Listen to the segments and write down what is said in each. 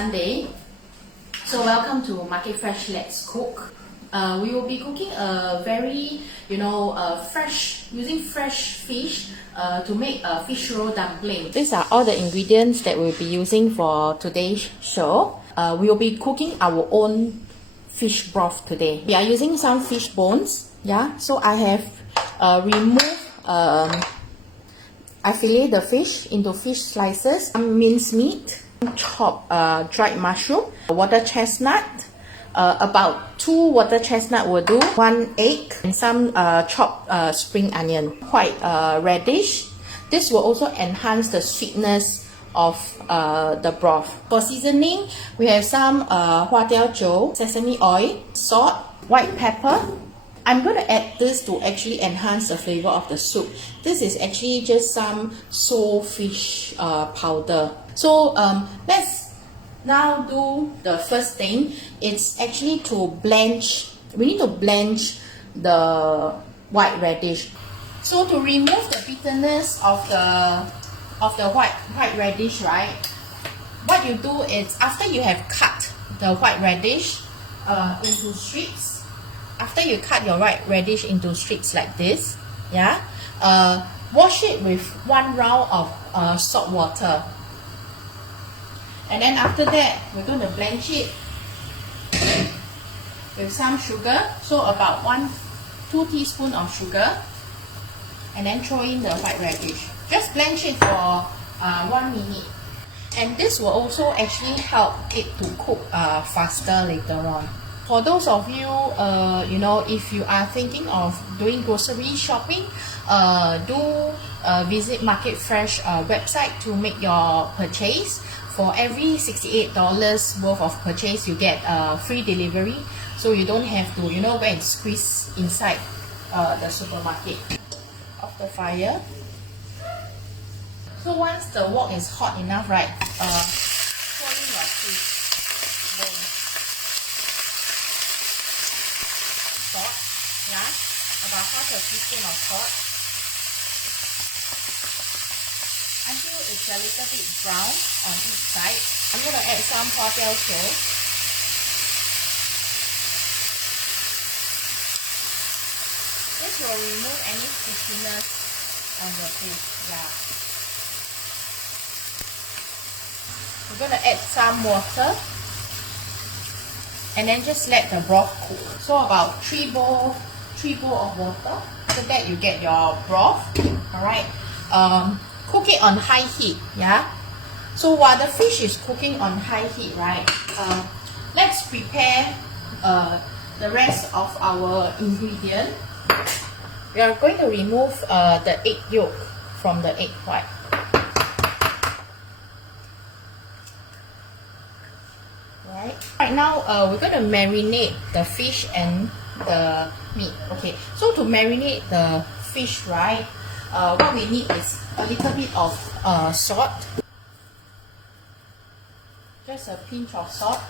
Sunday. So welcome to Market Fresh Let's Cook. We will be cooking a very, using fresh fish to make a fish roll dumpling. These are all the ingredients that we'll be using for today's show. We will be cooking our own fish broth today. We are using some fish bones. Yeah, so I have removed. I fillet the fish into fish slices, some minced meat, chopped dried mushroom, water chestnut, about 2 water chestnut will do, 1 egg, and some chopped spring onion, white radish. This will also enhance the sweetness of the broth. For seasoning, we have some hoa diao jiu, sesame oil, salt, white pepper. I'm going to add this to actually enhance the flavor of the soup. This is actually just some sole fish powder. So let's now do the first thing. It's actually to blanch. We need to blanch the white radish. So to remove the bitterness of the white radish, right? What you do is after you have cut the white radish into strips. After you cut your white radish into strips like this, yeah, wash it with 1 round of salt water. And then after that, we're going to blanch it with some sugar. So about 2 teaspoons of sugar. And then throw in the white radish. Just blanch it for 1 minute. And this will also actually help it to cook faster later on. For those of you, if you are thinking of doing grocery shopping, do visit Market Fresh website to make your purchase. For every $68 worth of purchase, you get free delivery. So you don't have to, go and squeeze inside the supermarket. Off the fire. So once the wok is hot enough, right, pour in your fish bone. Salt, yeah, about half a teaspoon of salt, until it's a little bit brown on each side. I'm going to add some hoa diao jiu. This will remove any stickiness on the fish. Yeah. We're going to add some water. And then just let the broth cook. So about 3 bowl of water. After that you get your broth. Alright. Cook it on high heat. Yeah. So while the fish is cooking on high heat, right? Let's prepare the rest of our ingredient. We are going to remove the egg yolk from the egg white. Right now, we're going to marinate the fish and the meat. Okay, so to marinate the fish, right, what we need is a little bit of salt. Just a pinch of salt.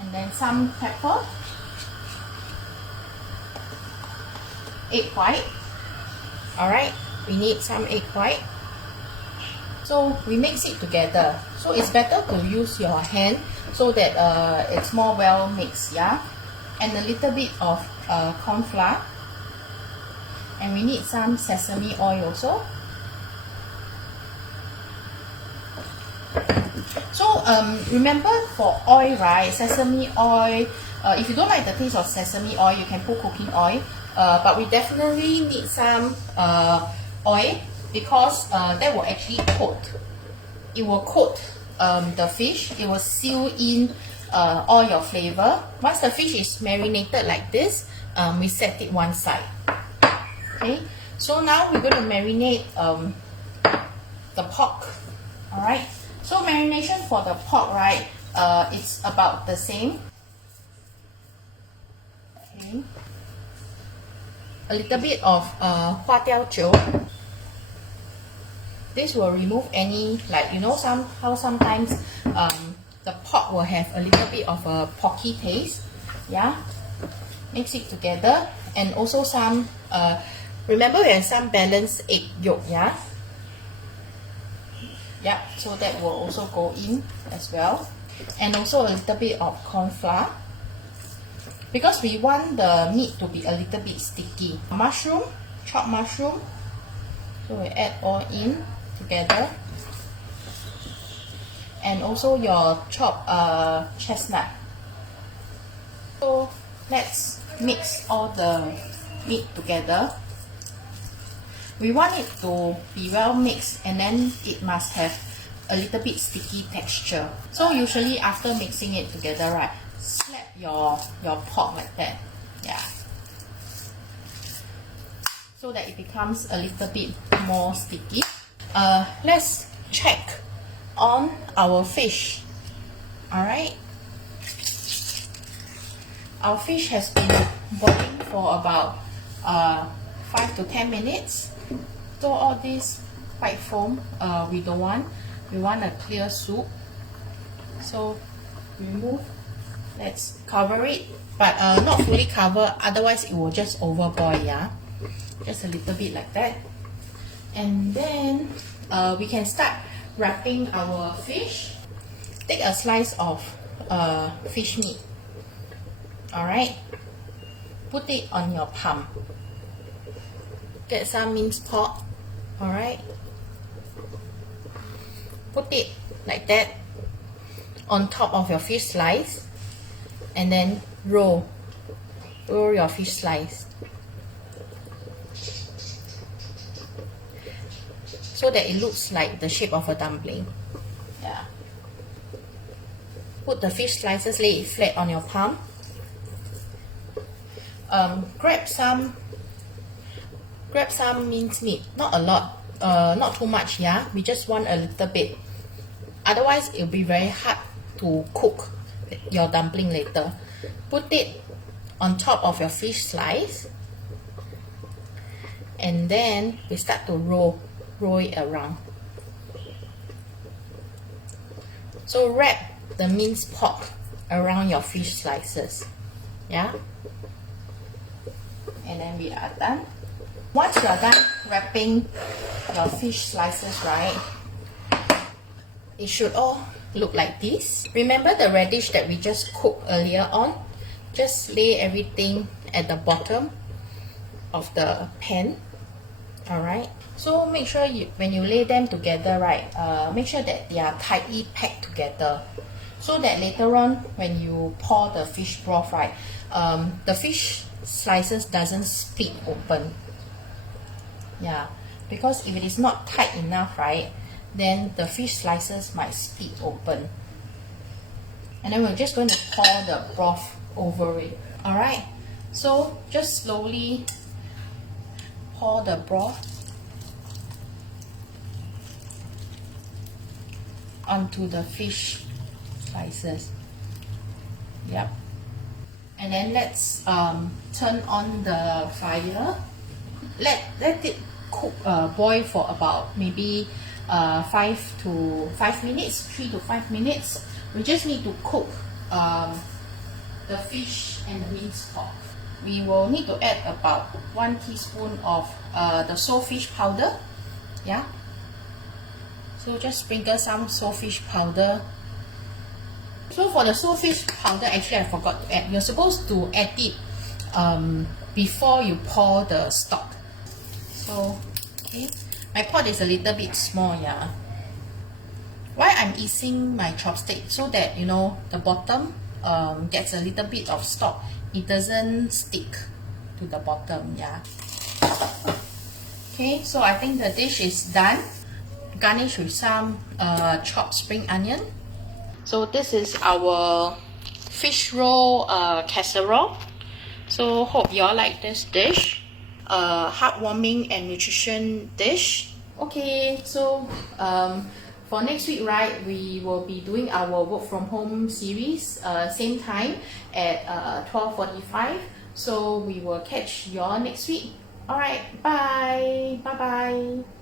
And then some pepper. Egg white. Alright, we need some egg white. So we mix it together. So it's better to use your hand so that it's more well mixed, yeah. And a little bit of corn flour. And we need some sesame oil also. So remember for oil, right? Sesame oil. If you don't like the taste of sesame oil, you can put cooking oil. But we definitely need some oil because that will actually coat. It will coat the fish. It will seal in all your flavor. Once the fish is marinated like this, we set it one side. Okay, so now we're going to marinate the pork. Alright, so marination for the pork, right, it's about the same. Okay, a little bit of hoa diao jiu. This will remove any, sometimes the pork will have a little bit of a porky taste. Yeah, mix it together. And also some, remember we have some balanced egg yolk, yeah, so that will also go in as well. and also a little bit of corn flour, because we want the meat to be a little bit sticky. Mushroom, chopped mushroom, so we add all in together, and also your chopped chestnut. So let's mix all the meat together. We want it to be well mixed, and then it must have a little bit sticky texture. So usually after mixing it together, right, slap your pork like that, yeah, so that it becomes a little bit more sticky. Let's check on our fish. Alright, our fish has been boiling for about 5 to 10 minutes. So all this white foam we don't want. We want a clear soup. So remove. Let's cover it, but not fully cover, otherwise it will just overboil, yeah. Just a little bit like that. And then we can start wrapping our fish. Take a slice of fish meat. Alright, put it on your palm. Get some minced pork. Alright, put it like that on top of your fish slice, and then roll your fish slice so that it looks like the shape of a dumpling. Yeah. Put the fish slices, lay it flat on your palm. Grab some minced meat, not a lot, not too much, yeah. We just want a little bit. Otherwise, it'll be very hard to cook your dumpling later. Put it on top of your fish slice, and then we start to roll it around. So wrap the minced pork around your fish slices, yeah. And then we are done. Once you are done wrapping your fish slices, right, it should all look like this. Remember the radish that we just cooked earlier on? Just lay everything at the bottom of the pan. Alright, so make sure when you lay them together, right, make sure that they are tightly packed together, so that later on when you pour the fish broth, right, the fish slices doesn't split open. Yeah, because if it is not tight enough, right, then the fish slices might split open. And then we're just going to pour the broth over it. Alright, so just slowly pour the broth onto the fish slices. Yep. And then let's turn on the fire. Let it cook, boil for about maybe 5 minutes, 3 to 5 minutes. We just need to cook the fish and the minced pork. We will need to add about 1 teaspoon of the saltfish powder. Yeah. So just sprinkle some saltfish powder. So for the saltfish powder, actually I forgot to add. You're supposed to add it before you pour the stock. So, okay, my pot is a little bit small, yeah. Why I'm easing my chopstick? So that, you know, the bottom gets a little bit of stock. It doesn't stick to the bottom, yeah. Okay, so I think the dish is done. Garnish with some chopped spring onion. So this is our fish roll casserole. So hope you all like this dish. Heartwarming and nutrition dish. Okay, so for next week, right, we will be doing our work from home series, same time at 12:45. So we will catch you all next week. Alright, bye. Bye bye.